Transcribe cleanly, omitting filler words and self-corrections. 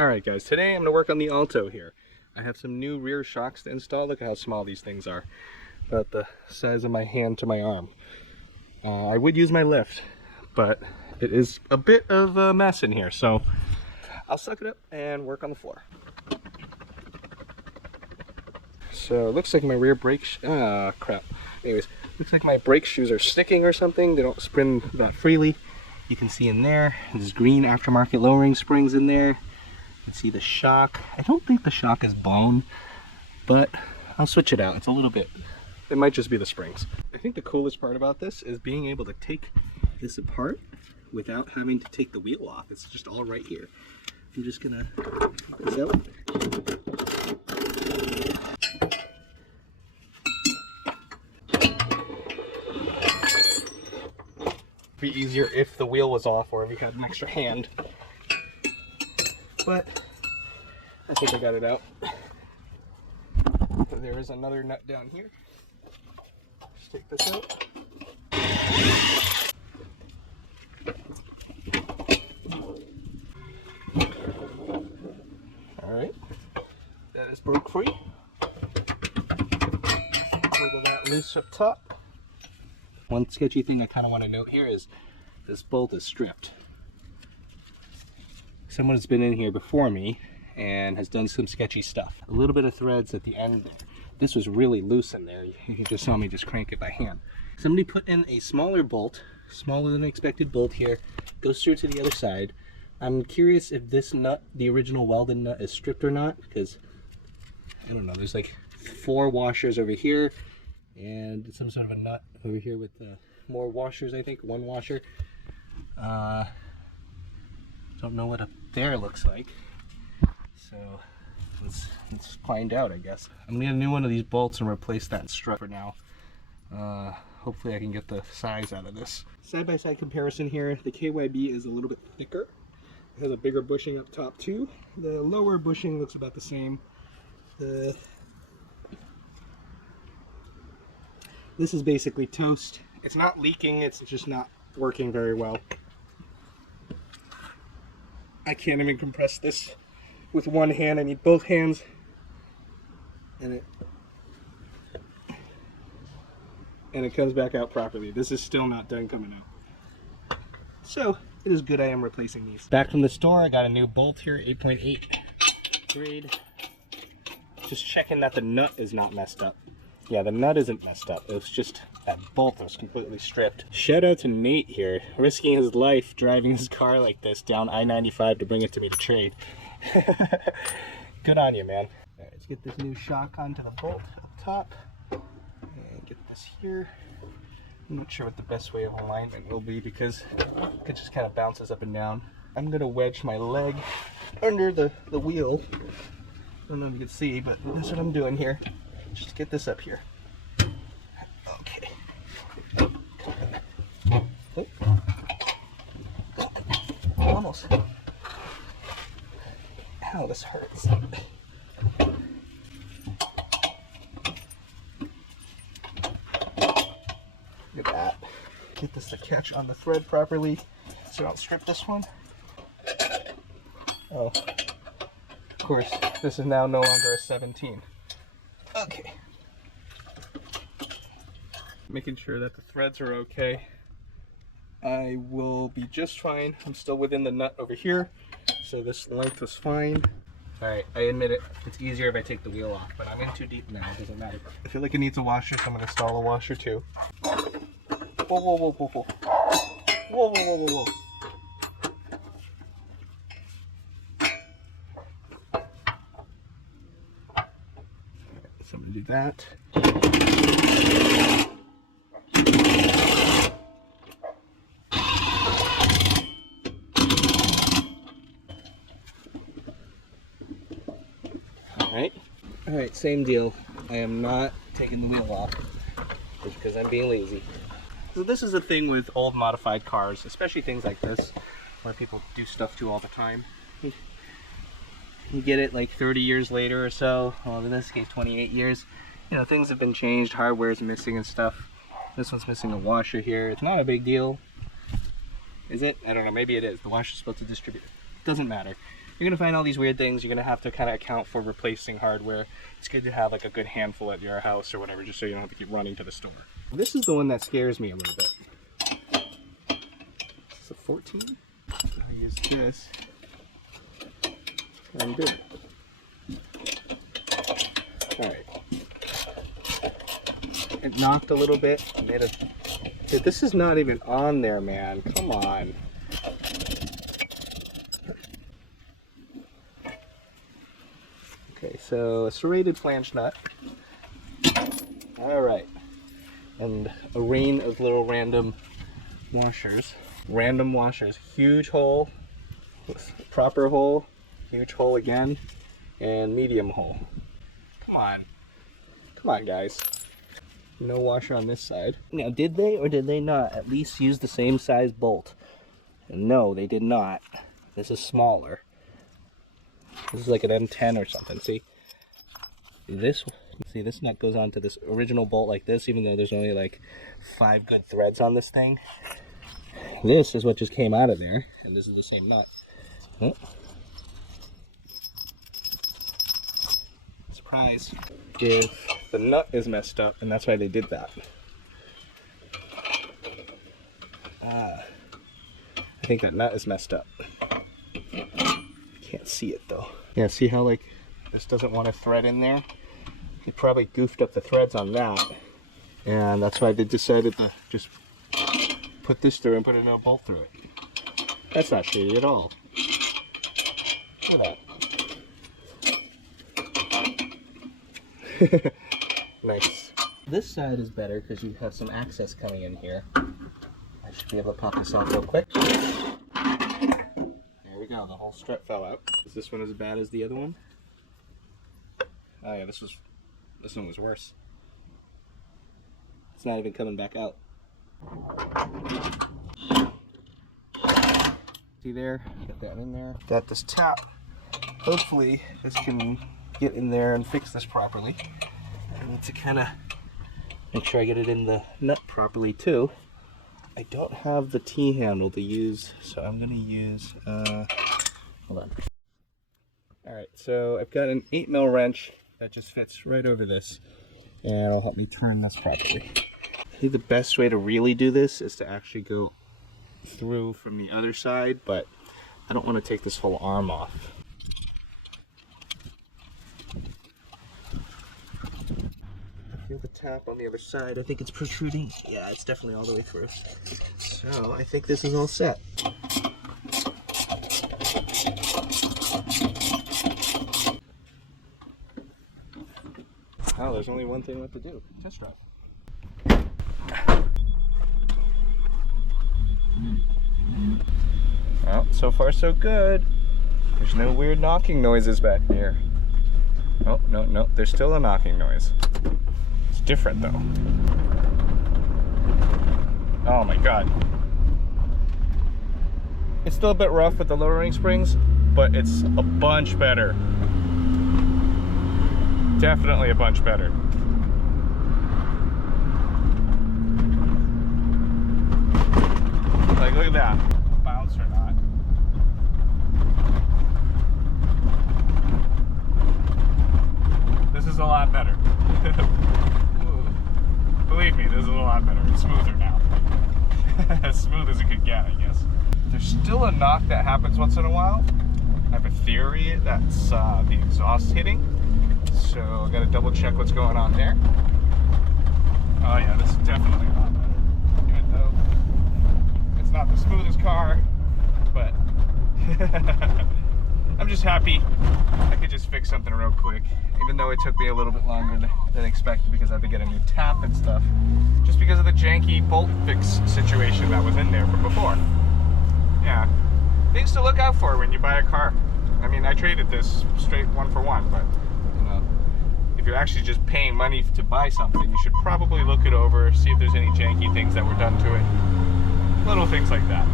Alright guys, today I'm going to work on the Alto here. I have some new rear shocks to install. Look at how small these things are. About the size of my hand to my arm. I would use my lift, but it is a bit of a mess in here, so I'll suck it up and work on the floor. So it looks like my rear brake crap. Anyways, looks like my brake shoes are sticking or something. They don't spin that freely. You can see in there, there's green aftermarket lowering springs in there. You can see the shock. I don't think the shock is blown, but I'll switch it out. It's a little bit, it might just be the springs. I think the coolest part about this is being able to take this apart without having to take the wheel off. It's just all right here. I'm just gonna take this out. Be easier if the wheel was off or if you had an extra hand. But I think I got it out. There is another nut down here. Just take this out. Alright, that is broke free. Wiggle that loose up top. One sketchy thing I kind of want to note here is this bolt is stripped. Someone has been in here before me and has done some sketchy stuff. A little bit of threads at the end. This was really loose in there. You just saw me just crank it by hand. Somebody put in a smaller bolt, smaller than expected bolt here, goes through to the other side. I'm curious if this nut, the original welded nut, is stripped or not, because I don't know, there's like 4 washers over here and some sort of a nut over here with more washers, I think, 1 washer. Don't know what up there looks like, so let's find out, I guess. I'm gonna get a new one of these bolts and replace that strut for now. Hopefully I can get the size out of this. Side-by-side comparison here, the KYB is a little bit thicker. It has a bigger bushing up top too. The lower bushing looks about the same. This is basically toast. It's not leaking, it's just not working very well. I can't even compress this with one hand. I need both hands. And it comes back out properly. This is still not done coming out. So it is good I am replacing these. Back from the store, I got a new bolt here, 8.8 grade. Just checking that the nut is not messed up. Yeah, the nut isn't messed up. It was just that bolt that was completely stripped. Shout out to Nate here, risking his life driving his car like this down I-95 to bring it to me to trade. Good on you, man. All right, let's get this new shock onto the bolt up top. And get this here. I'm not sure what the best way of alignment will be because it just kind of bounces up and down. I'm gonna wedge my leg under the wheel. I don't know if you can see, but that's what I'm doing here. Just get this up here. Okay. Oh. Almost. Ow, this hurts. Look at that. Get this to catch on the thread properly so I don't strip this one. Oh. Of course, this is now no longer a 17. Okay. Making sure that the threads are okay. I will be just fine. I'm still within the nut over here, so this length was fine. Alright, I admit it. It's easier if I take the wheel off, but I'm in too deep now. It doesn't matter. I feel like it needs a washer, so I'm going to install a washer too. Whoa, whoa, whoa, whoa, whoa. Whoa, whoa, whoa, whoa, whoa. So I'm going to do that. Alright, same deal. I am not taking the wheel off just because I'm being lazy. So this is the thing with old modified cars, especially things like this, where people do stuff to all the time. You get it like 30 years later or so, well in this case 28 years, you know, things have been changed, hardware is missing and stuff. This one's missing a washer here. It's not a big deal. Is it? I don't know, maybe it is. The washer's supposed to distribute it. Doesn't matter. you're gonna find all these weird things. You're gonna have to kind of account for replacing hardware. It's good to have like a good handful at your house or whatever, just so you don't have to keep running to the store. This is the one that scares me a little bit. It's a 14. I'll use this. I'm good. All right. It knocked a little bit. Dude, this is not even on there, man. Come on. Okay, so a serrated flange nut. All right. And a rain of little random washers. Random washers. Huge hole, proper hole, huge hole again, and medium hole. Come on. Come on, guys. No washer on this side. Now, did they or did they not at least use the same size bolt? No, they did not. This is smaller. This is like an M10 or something. See this nut goes onto this original bolt like this, even though there's only like 5 good threads on this thing. This is what just came out of there, and this is the same nut. Oh. Surprise. If the nut is messed up, and that's why they did that. I think that nut is messed up. Can't see it though. Yeah, see how like this doesn't want a thread in there? He probably goofed up the threads on that, and that's why they decided to just put this through and put another bolt through it. That's not shady at all. Look at that. Nice. This side is better because you have some access coming in here. I should be able to pop this off real quick. There we go, the whole strut fell out. Is this one as bad as the other one? Oh yeah, this one was worse. It's not even coming back out. See there? Get that in there. Got this tap. Hopefully this can get in there and fix this properly. I need to kind of make sure I get it in the nut properly too. I don't have the T-handle to use, so I'm going to use, hold on. Alright, so I've got an 8mm wrench that just fits right over this, and it'll help me turn this properly. I think the best way to really do this is to actually go through from the other side, but I don't want to take this whole arm off. Feel the tap on the other side. I think it's protruding. Yeah, it's definitely all the way through. So I think this is all set. Oh, there's only one thing left to do. Test drive. Well, so far so good. There's no weird knocking noises back here. Oh, no, there's still a knocking noise. It's different though. Oh my god. It's still a bit rough with the lowering springs, but it's a bunch better. Definitely a bunch better. Like, look at that. Bounce or not. This is a lot better. Believe me, this is a lot better. It's smoother now. As smooth as it could get, I guess. There's still a knock that happens once in a while. I have a theory that's the exhaust hitting. So I gotta double check what's going on there. Oh yeah, this is definitely a lot better. Even though it's not the smoothest car, but I'm just happy I could just fix something real quick. Even though it took me a little bit longer than expected because I had to get a new tap and stuff. Just because of the janky bolt fix situation that was in there from before. Yeah, things to look out for when you buy a car. I mean, I traded this straight 1 for 1, but you know, if you're actually just paying money to buy something, you should probably look it over, see if there's any janky things that were done to it. Little things like that.